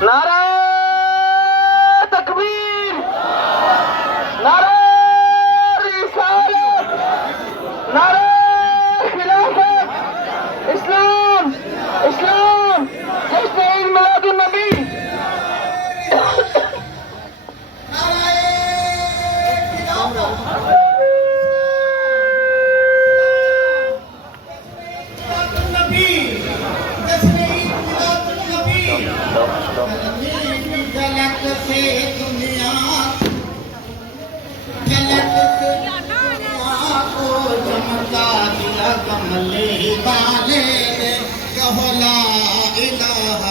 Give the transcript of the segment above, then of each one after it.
نعرہ تکبیر، نعرہ رسالت، نعرہ خلافت، اسلام اسلام، جشن عید میلاد النبی۔ کملی والے نے کہو لا الہ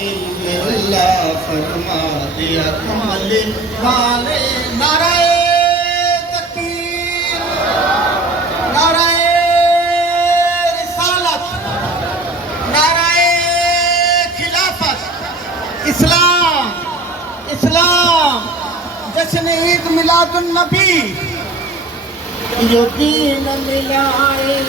الا اللہ فرما دیا کملی والے۔ نعرہ تکبیر، نعرہ رسالت، نعرہ خلافت، اسلام اسلام، جشن عید میلاد النبی۔ یہ دین ملائے،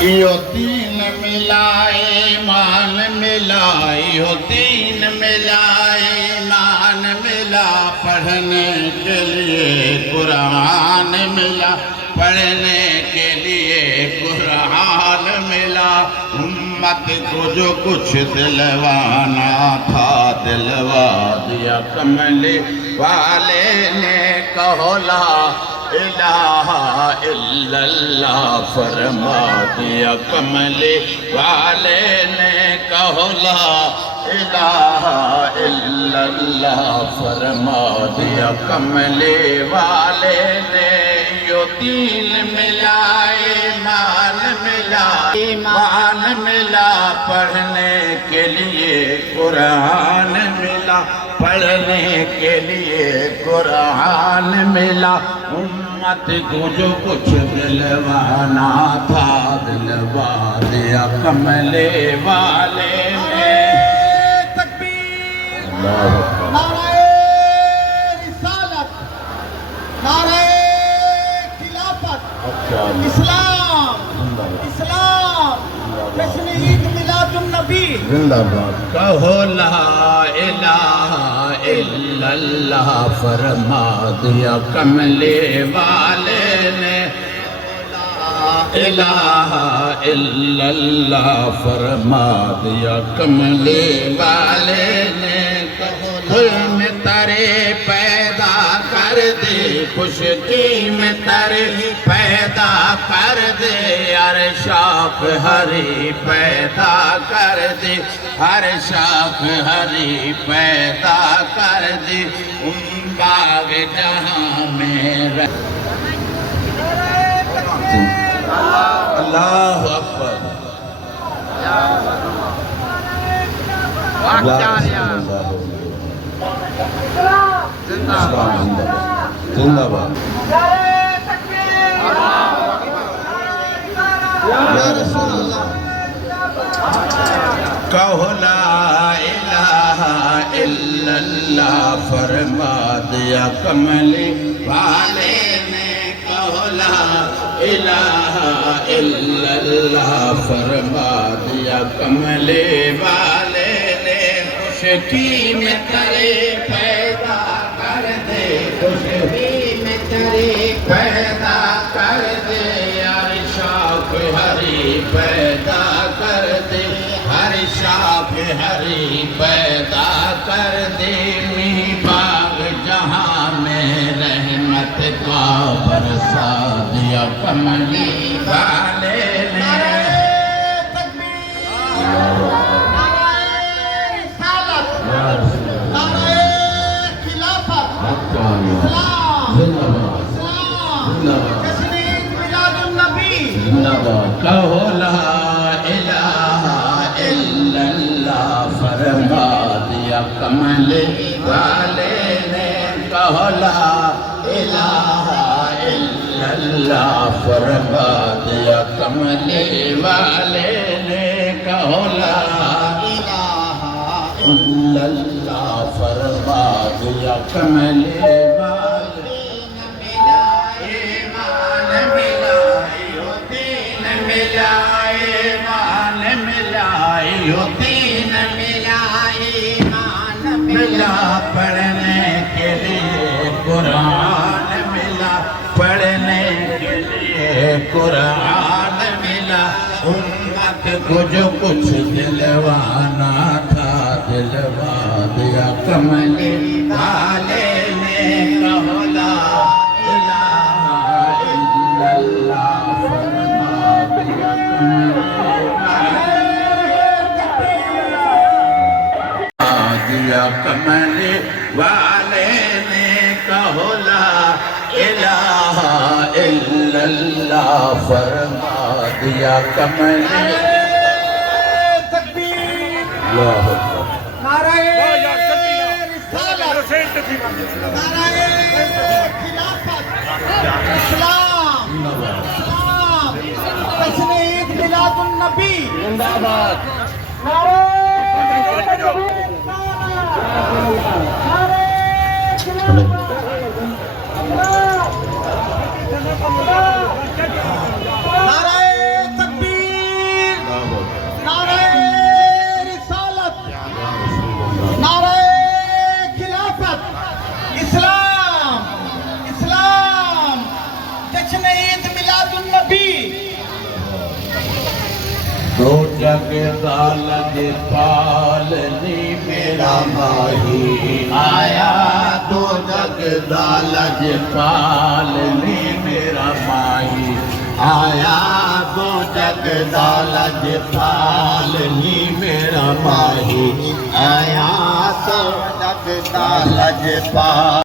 یہ دین ملائے، ایمان ملائے، یہ دین ملائے، ایمان ملا، پڑھنے کے لیے قرآن ملا، پڑھنے کے لیے قرآن ملا۔ امت کو جو کچھ دلوانا تھا دلوا دیا کملی والے نے، کہو لا الہ الا اللہ فرما دیا کملی والے نے، کہو لا الہ الا اللہ فرما دیا کملی والے نے۔ یہ دین ملا، ایمان ملا، ایمان ملا، پڑھنے کے لیے قرآن ملا، پڑھنے کے لیے قرآن ملا۔ امت کو جو کچھ دلوانا تھا دلوا دیا کملی والے نے۔ تکبیر، نعرہ رسالت، نعرہ خلافت، اسلام اسلام، جشن عید میلاد النبی۔ زندہ باد۔ کہو لا الہ الا اللہ فرما دیا کملی والے نے، لا الہ الا اللہ فرما دیا کملی والے نے۔ ظلم ترے پیدا کر دے، خشکی میں ترے پیدا کر دے، ہر شاخ ہری پیدا کر دے، ہر شاخ ہری پیدا کر دے، باغ جہاں میں رہ۔ اللہ اکبر۔ زندہ باد۔ یا رسول اللہ۔ کہو لا الہ الا اللہ فرما دیا کملی والے نے، کہو لا الہ الا اللہ فرما دیا کملی والے نے۔ خشکی میں ترے پیدا کر دے، خشکی میں ترے پیدا کر دے، ہر شاخ ہری پیدا کر دے، ہر شاخ ہری پیدا کر دے، می باغ جہاں میں رحمت کا برسا دیا کملی والے نے۔ کہو لا الہ الا اللہ فرما دیا کملی والے نے کہو لا الہ الا اللہ فرما دیا کملی والے نے کہو لا الہ الا اللہ فرما دیا کملی والے ایمان ملا دین ملا ایمان ملا دین ملا ایمان ملا پڑھنے کے لیے قرآن ملا پڑھنے کے لیے قرآن ملا امت کو جو کچھ دلوانا تھا دلوا دیا کملی والے نے کہو لا الہ الا اللہ فرما دیا کملی والے نے کہو لا الہ الا اللہ فرما دیا کملی اللہ اکبر نعرہ رسالت، نعرہ خلافت، اسلام، جشن عید میلاد النبی زندہ باد نعرہ نعرہ تکبیر، نعرہ رسالت، نعرہ خلافت، اسلام، اسلام، جشن عید میلاد النبی دو جگ دالج پالنی میرا ماہی آیا دو جگ دالج پالنی میرا ماہی آیا دو جگ دالج پالنی میرا ماہی آیا دو جگ دالج پال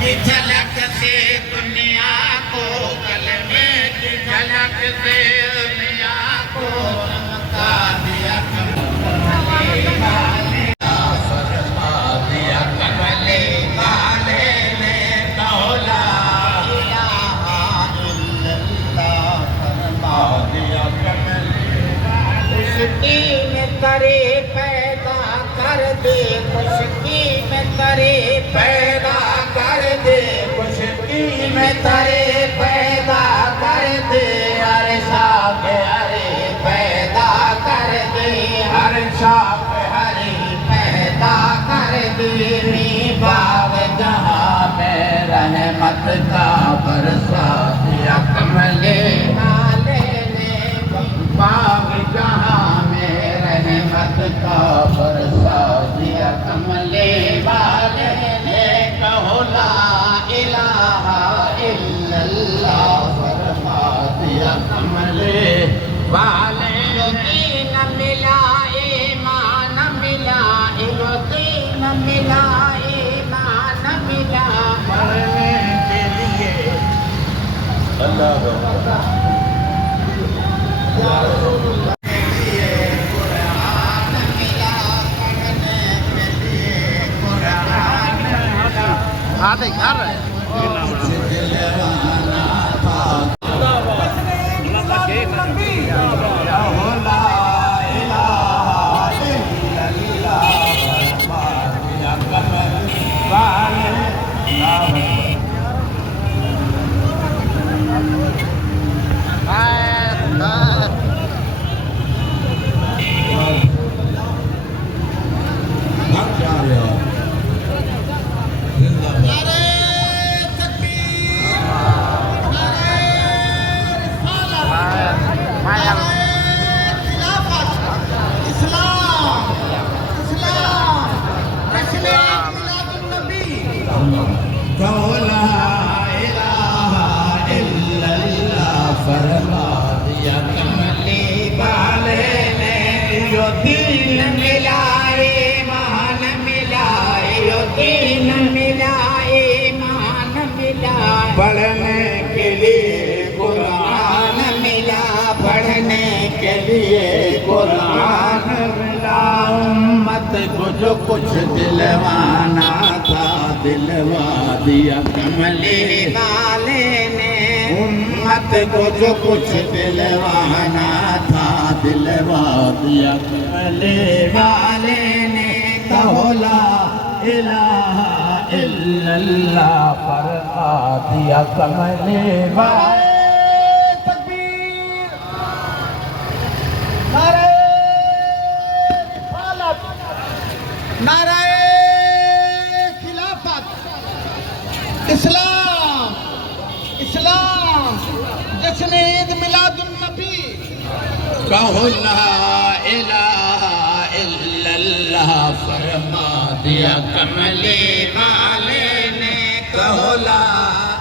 کی جھلک سے دنیا کو کلمے کی جھلک سے دنیا کو چمکا دیا کملی والے فرما دیا کملی والے نے کہو لا الہ الا اللہ فرما دیا کملی خشکی میں کرے پیدا کر دے خشکی میں کرے پیدا کر دے خشکی میں ترے پیدا کر دے ہر شاخ ہری پیدا کر دے ہر شاخ ہری پیدا کر دے می باغ جہاں میں رحمت کا برسا دیا کملی والے نے باغ جہاں میں رحمت کا برسا دیا کملی والے نے کہو لا الہ الا اللہ فرما دیا کملی والے یقین ملا ایمان ملا یقین ملا ایمان ملا پڑھنے کے لیے اللہ اکبر قرآن ملا پڑھنے کے لیے قرآن نعرہ تکبیر کہو لا الہ الا اللہ فرما دیا کملی والے نے جو دین ملا ایمان ملا جو دین ملا ایمان ملا پڑھنے کے لیے قرآن ملا پڑھنے کے لیے قرآن ملا امت کو جو کچھ دلوانا تھا دلوا دیا کملی والے نے امت کو جو کچھ دلوانا تھا دلوا دیا کملی والے نے کہو لا الہ الا اللہ فرما دیا کملی والے تکبیر نعرہ رسالت نعرہ خلافت اسلام اسلام جشن عید میلاد النبی کہو لا الہ الا اللہ فرما دیا کملی والے نے کہو لا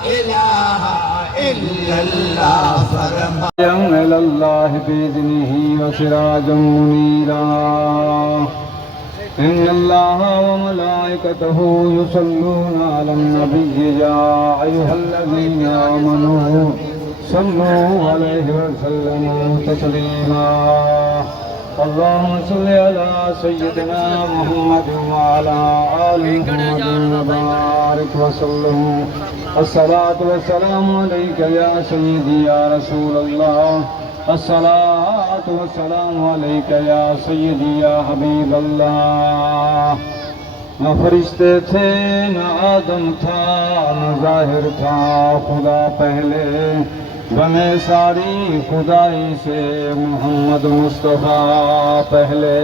الہ الا اللہ فرما إلى الله بإذنه وسراجا منيرا إن الله وملائكته يصلون على النبي يا أيها الذين آمنوا صلوا عليه وسلموا تسليما اللهم صل على سيدنا محمد وعلى آل محمد وبارك وسلم الصلاة والسلام عليك يا سيدي يا رسول الله الصلاة والسلام عليك يا سيدي يا حبيب الله نہ فرشتے تھے نہ آدم تھا نہ ظاہر تھا خدا پہلے بنے ساری خدائی سے محمد مصطفیٰ پہلے